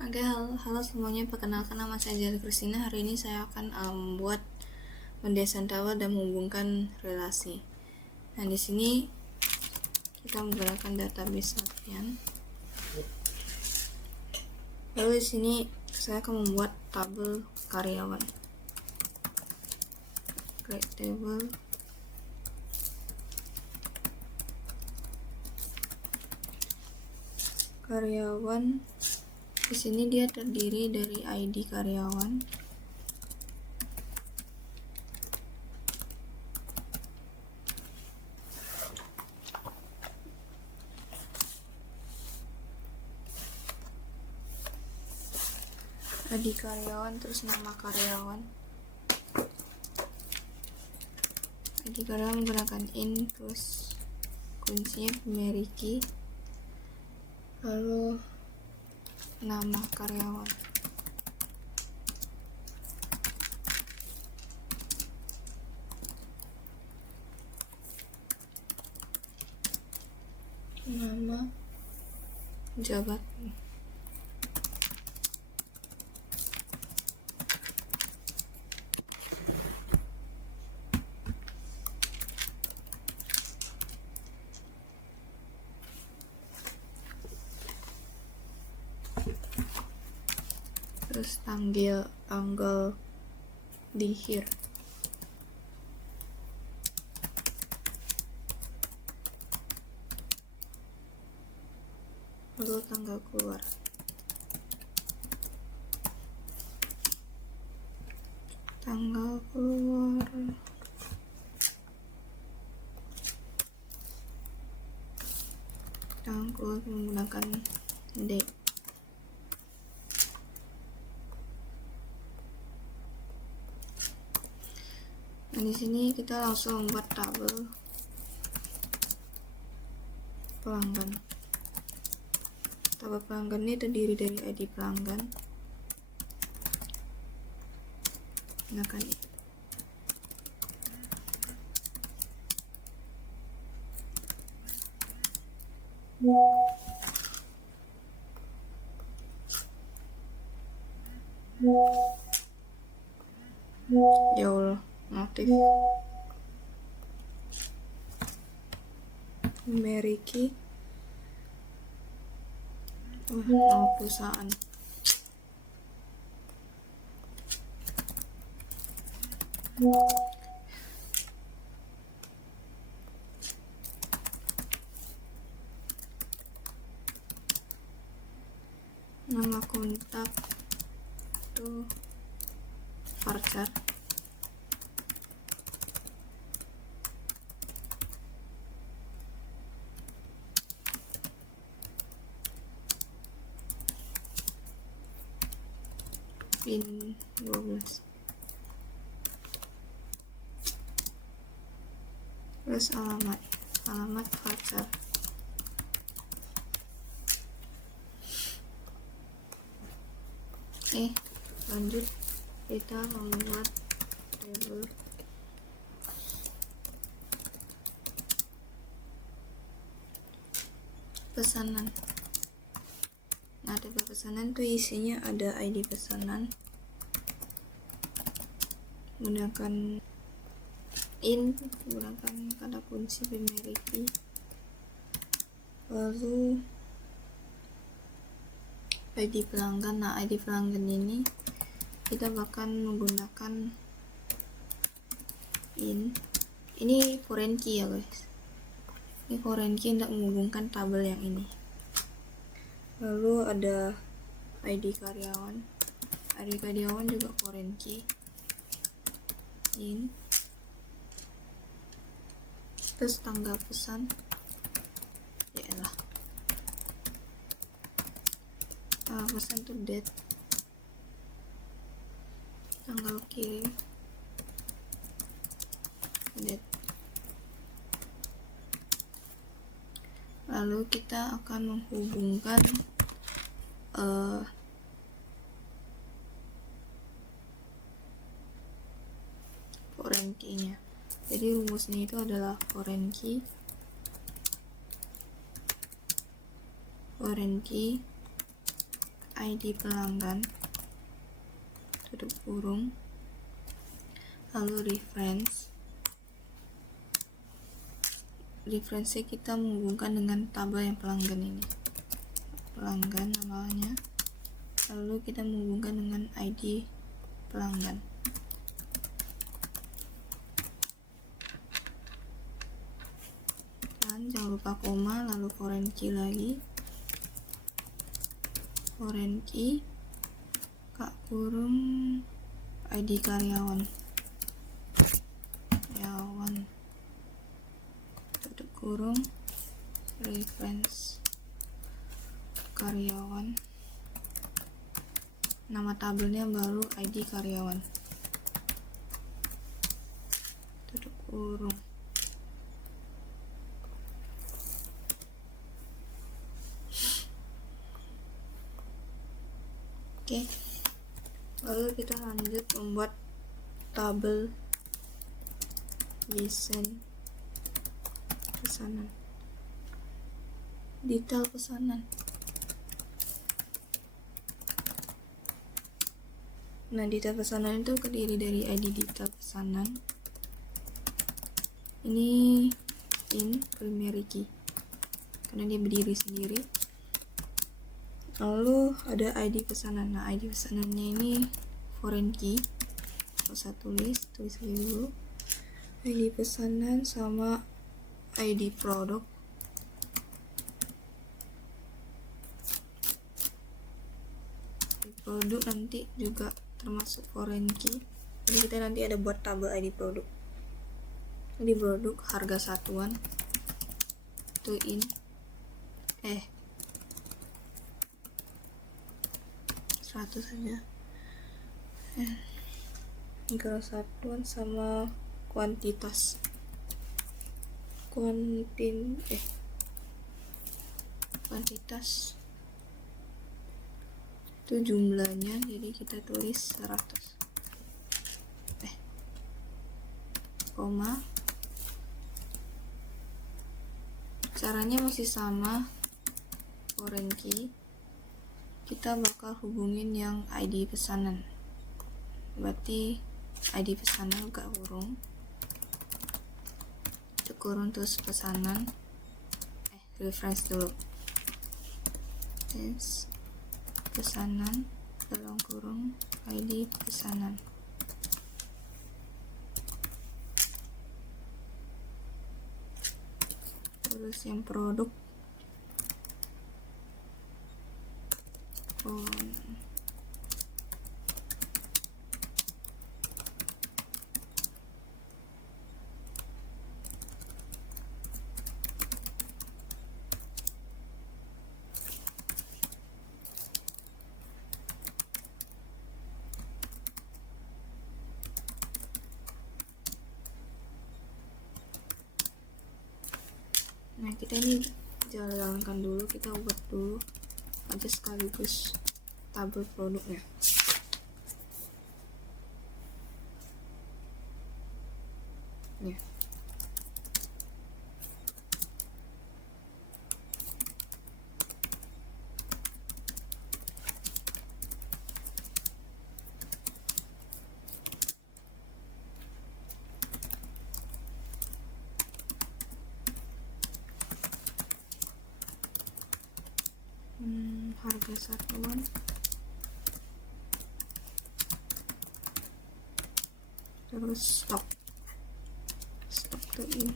Oke, halo semuanya. Perkenalkan, nama saya Jali Kristina. Hari ini saya akan membuat mendesain tabel dan menghubungkan relasi. Nah, di sini kita menggunakan database latihan. Lalu di sini saya akan membuat tabel karyawan. Create table. Karyawan. Di sini dia terdiri dari ID karyawan, terus nama karyawan. ID karyawan menggunakan in, terus kuncinya primary key, lalu nama karyawan. Nama jabatan. Terus tanggal di here. Lalu tanggal keluar. Tanggal keluar. Menggunakan D. Nah, di sini kita langsung membuat tabel pelanggan. Tabel pelanggan ini terdiri dari ID pelanggan. Gunakan ini. Ya Allah, notif Meriki nama perusahaan. Nama kontak itu Farcar. PIN 12. Terus alamat Farcar. Lanjut kita membuat table pesanan. Nah, table pesanan tuh isinya ada ID pesanan, menggunakan in, menggunakan kata kunci primary key, lalu ID pelanggan. Nah, ID pelanggan ini kita bahkan menggunakan ini foreign key ya guys. Ini foreign key untuk menghubungkan tabel yang ini. Lalu ada ID karyawan. ID karyawan juga foreign key. Terus tanggal pesan. Yaelah. Tanggal pesan tuh date. Tanggal kirim. Date. Lalu kita akan menghubungkan foreign key-nya. Jadi rumusnya itu adalah foreign key ID pelanggan tutup kurung, lalu reference kita menghubungkan dengan tabel yang pelanggan ini, pelanggan namanya, lalu kita menghubungkan dengan ID pelanggan. Dan jangan lupa koma, lalu foreign key lagi, foreign key kurung ID karyawan, tutup kurung, reference karyawan, nama tabelnya baru ID karyawan, tutup kurung. Oke, lalu kita lanjut membuat tabel desain pesanan, detail pesanan. Nah, detail pesanan itu terdiri dari ID detail pesanan, ini primary key karena dia berdiri sendiri, lalu ada ID pesanan. Nah, ID pesanannya ini foreign key, kalau saya tulis aja dulu ID pesanan sama ID produk. Produk nanti juga termasuk foreign key, jadi kita nanti ada buat tabel ID produk. Di produk harga satuan itu 100 saja, harga satuan sama kuantitas itu jumlahnya, jadi kita tulis 100 koma. Caranya masih sama, foreign key kita bakal hubungin yang ID pesanan, berarti ID pesanan buka kurung, kurung terus pesanan, reference dulu, pesanan dalam kurung ID pesanan. Terus yang produk nah, kita ini jalankan dulu, kita buat dulu aja sekaligus tabel produknya. Ya. Harga satuan terus stok tuh ini.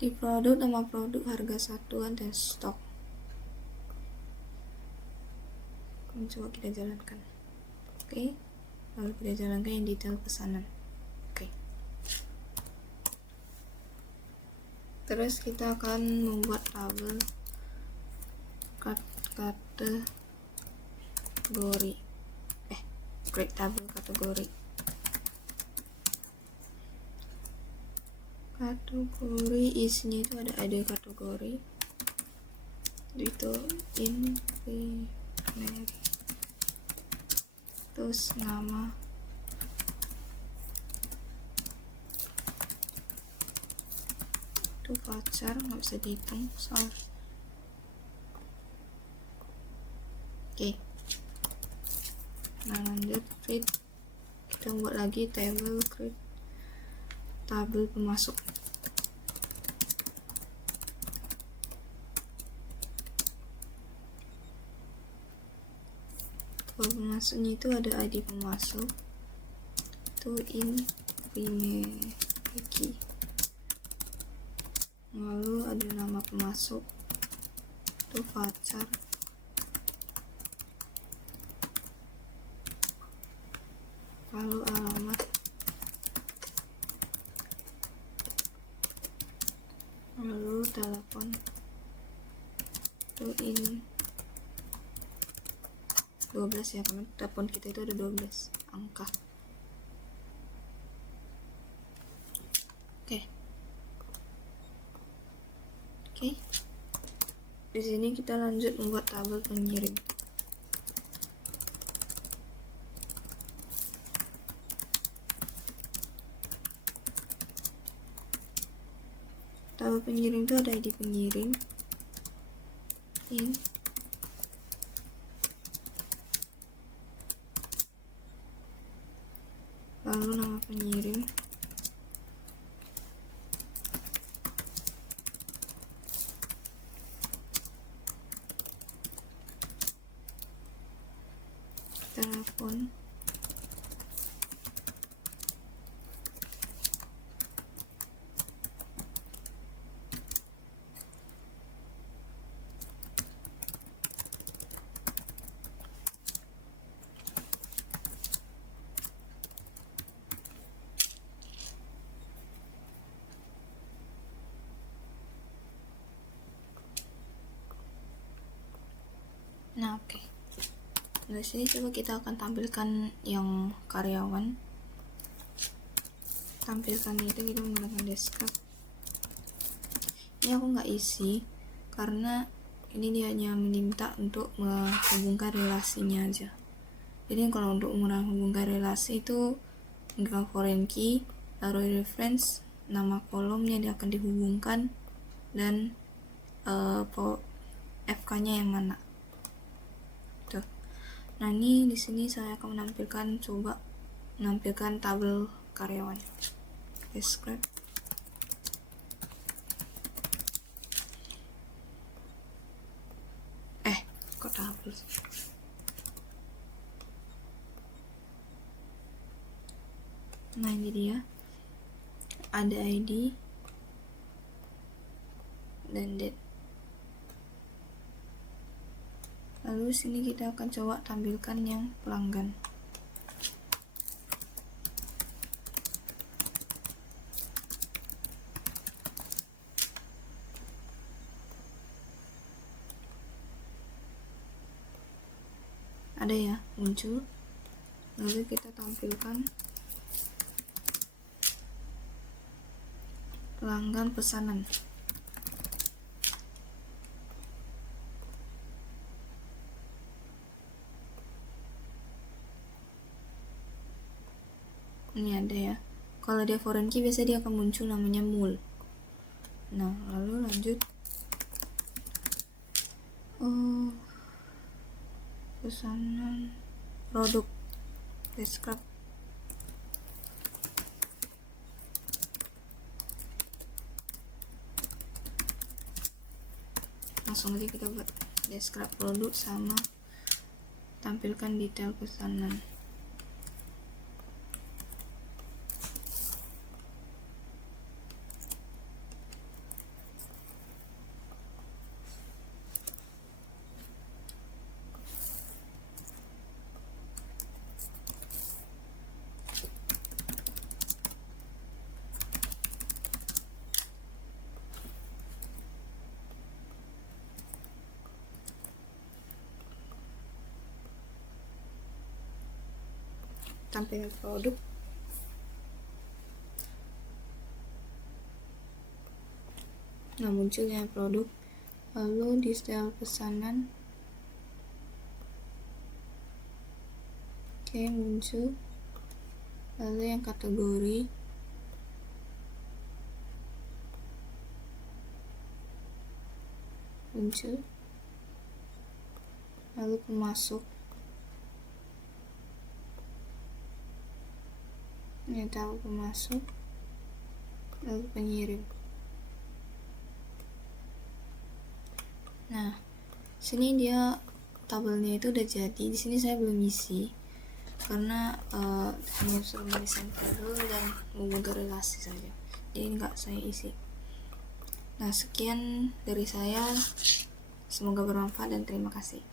Di produk, nama produk, harga satuan, dan stok. Coba kita jalankan. Oke, lalu kita jalankan yang detail pesanan. Terus kita akan membuat tabel kategori, create tabel kategori. Kategori isinya itu ada kategori, itu primary, terus nama Itu voucher nggak bisa dihitung soal. Oke. Nah lanjut create, kita buat lagi table, create tabel pemasok. Tabel pemasoknya itu ada ID pemasok, itu in primary key, lalu ada nama pemasok, itu voucher, lalu alamat, lalu telepon, itu in 12 ya, karena telepon kita itu ada 12 angka. Oke. Di sini kita lanjut membuat tabel pengirim. Tabel pengirim itu ada ID pengirim, in, lalu nama pengirim, telepon, nah oke. Di sini coba kita akan tampilkan yang karyawan. Tampilkan itu kita menggunakan desktop. Ini aku nggak isi karena ini dia hanya meminta untuk menghubungkan relasinya aja. Jadi kalau untuk menghubungkan relasi itu menggunakan foreign key, lalu reference, nama kolomnya dia akan dihubungkan, dan FK-nya yang mana. Tuh. Nah ini di sini saya akan menampilkan tabel karyawan. Describe. Kok tabel? Nah ini dia, ada ID dan date. Lalu sini kita akan coba tampilkan yang pelanggan. Ada ya, muncul. Lalu kita tampilkan pelanggan pesanan. Ini ada ya. Kalau dia foreign key biasa dia akan muncul namanya mul. Nah lalu lanjut pesanan produk, describe. Langsung aja kita buat describe produk sama tampilkan detail pesanan. Tampilan produk, nah munculnya produk, lalu di style pesanan, oke muncul, lalu yang kategori, muncul, lalu pemasuk, ini tabel pemasuk, lalu pengirim. Nah, sini dia tabelnya itu udah jadi. Di sini saya belum isi karena hanya suruh mengisi tabel dan membentuk relasi saja, jadi nggak saya isi. Nah, sekian dari saya, semoga bermanfaat dan terima kasih.